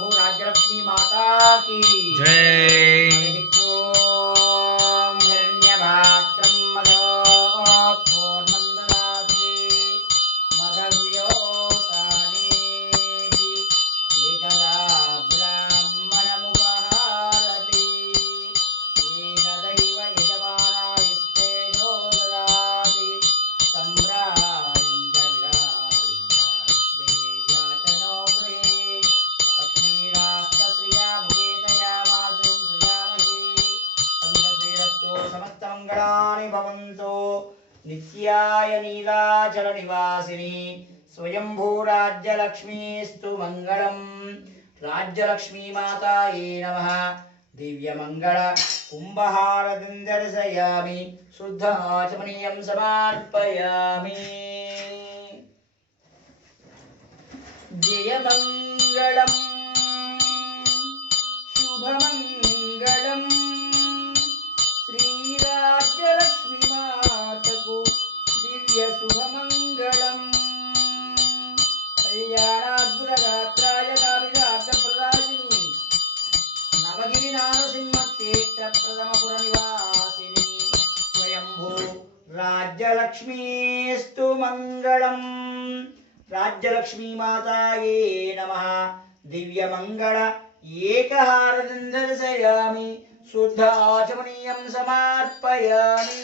स्वयंभू राज्यलक्ष्मी माता की जय। हिरण्यभात्रं मदो पूर्णं ददाति मदव्योसानेति एकदा ब्राह्मणमुपहारति एकदैव यजमानायस्तेजो ददाति सम्भ्राजन्त विराजन्तो लक्ष्मीरास्तश्रिया मुकेतयामासुं सृजामहे समस्तश्रीरस्तु समस्तमङ्गलानि भवन्तु नित्याय नीलाचलनिवासिनी स्वयंभू राज्यलक्ष्मीस्तु मङ्गलम् राज्यलक्ष्मी माताये नमः दिव्यमङ्गल कुम्भहारतिं दर्शयामि शुद्धाचमनीयं समर्पयामि जयमङ्गलम् शुभमङ्गलम् श्रीराज्यलक्ष्मी मातकु दिव्यशुभमङ्गलम् कल्याणाद्भुतगात्राय कामिदार्थप्रदायिनी नवगिरिनारसिंहक्षेत्रप्रथमपुरनिवासिनी स्वयंभू राज्यलक्ष्मीस्तु मङ्गलम् राज्यलक्ष्मी माताये नमः दिव्यमङ्गल एकहारतिं दर्शयामि शुद्धाचमनीयं समर्पयामि।